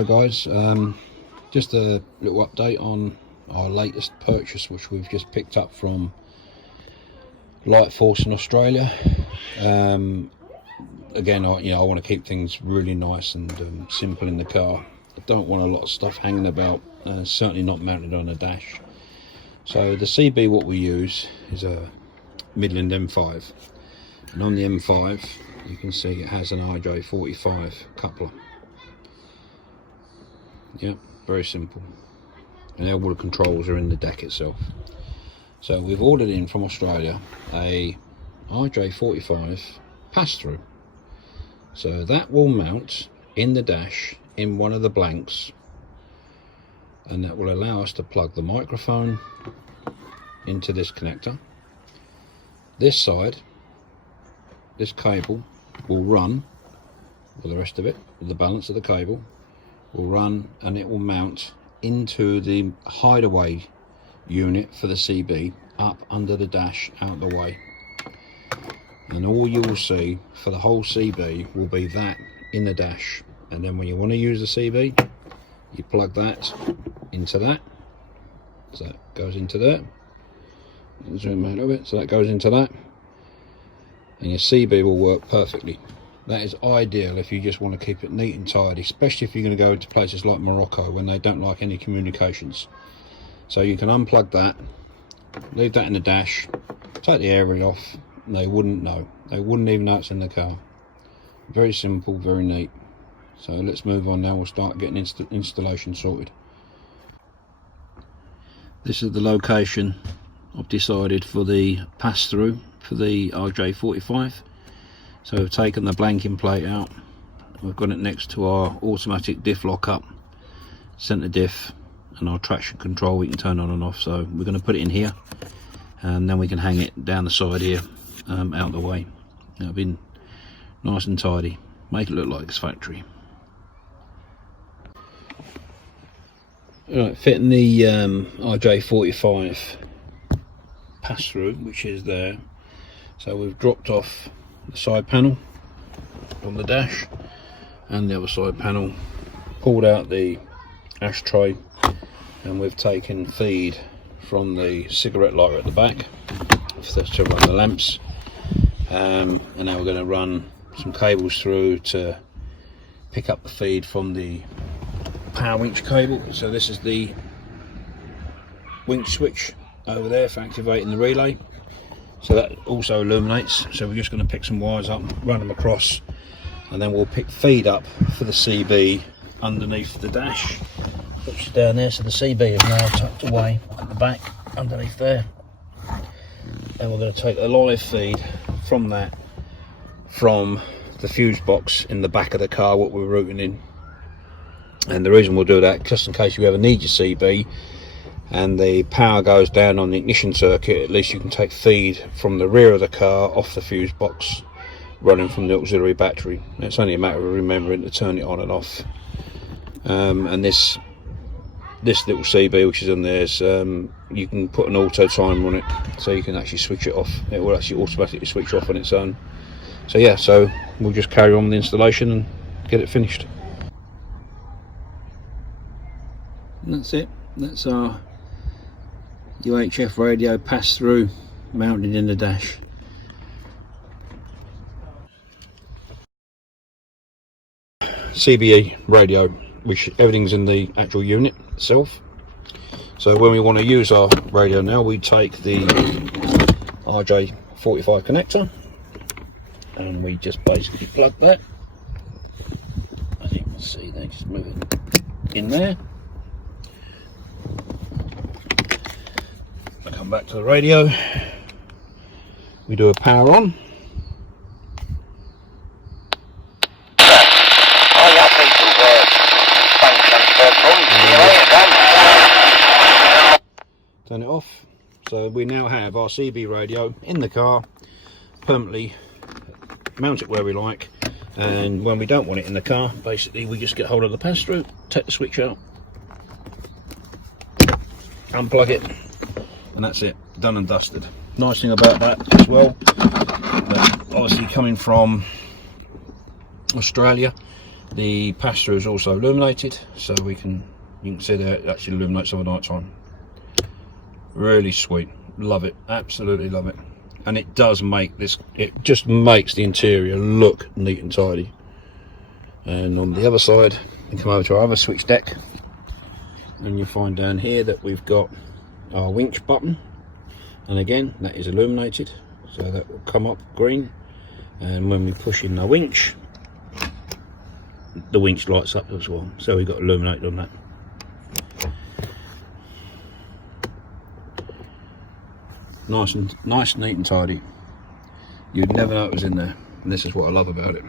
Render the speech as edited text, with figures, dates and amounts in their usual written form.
Hi guys, just a little update on our latest purchase, which we've just picked up from Lightforce in Australia. Again, I want to keep things really nice and simple in the car. I don't want a lot of stuff hanging about, certainly not mounted on a dash. So the CB what we use is a Midland M5, and on the M5 you can see it has an RJ45 coupler. Yeah, very simple, and all the controls are in the deck itself. So we've ordered in from Australia a RJ45 pass-through, so that will mount in the dash in one of the blanks, and that will allow us to plug the microphone into this connector. This side, this cable will run, or the rest of it, the balance of the cable will run, and it will mount into the hideaway unit for the CB up under the dash out the way, and all you will see for the whole CB will be that in the dash. And then when you want to use the CB, you plug that into that, so that goes into there. Zoom out a bit, so that goes into that, and your CB will work perfectly. That is ideal if you just want to keep it neat and tidy, especially if you're going to go into places like Morocco when they don't like any communications. So you can unplug that, leave that in the dash, take the aerial off, and they wouldn't know. They wouldn't even know it's in the car. Very simple, very neat. So let's move on now. We'll start getting installation sorted. This is the location I've decided for the pass-through for the RJ45. So we've taken the blanking plate out, we've got it next to our automatic diff lock-up, centre diff, and our traction control we can turn on and off. So we're going to put it in here, and then we can hang it down the side here, out the way. It'll be nice and tidy, make it look like it's factory. Right, fitting the RJ45 pass-through, which is there. So we've dropped off the side panel on the dash and the other side panel, pulled out the ashtray, and we've taken feed from the cigarette lighter at the back to run the lamps, and now we're going to run some cables through to pick up the feed from the power winch cable. So this is the winch switch over there for activating the relay, so that also illuminates. So we're just going to pick some wires up, run them across, and then we'll pick feed up for the CB underneath the dash, which is down there. So the CB is now tucked away at the back underneath there, and we're going to take the live feed from that, from the fuse box in the back of the car what we're routing in. And the reason we'll do that, just in case you ever need your CB and the power goes down on the ignition circuit, at least you can take feed from the rear of the car off the fuse box running from the auxiliary battery. And it's only a matter of remembering to turn it on and off. And this little CB which is on there is, you can put an auto timer on it, so you can actually switch it off. It will actually automatically switch off on its own. So yeah, so we'll just carry on with the installation and get it finished. And that's it. That's our UHF radio pass-through mounted in the dash. CBE radio, which everything's in the actual unit itself. So when we want to use our radio now, we take the RJ45 connector and we just basically plug that, as you can see there, just move it in there. I come back to the radio, we do a power on. Turn it off. So we now have our CB radio in the car, permanently mount it where we like, and when we don't want it in the car, basically we just get hold of the pass-through, take the switch out, unplug it, and that's it, done and dusted. Nice thing about that as well, that obviously coming from Australia, The pass-through is also illuminated, so you can see there it actually illuminates over night time. Really sweet, love it, absolutely love it. And it does make this, it just makes the interior look neat and tidy. And on the other side, you come over to our other switch deck, and you find down here that we've got our winch button, and again that is illuminated, so that will come up green, and when we push in the winch lights up as well, so we've got illuminated on that. Nice, neat and tidy. You'd never know it was in there, and this is what I love about it.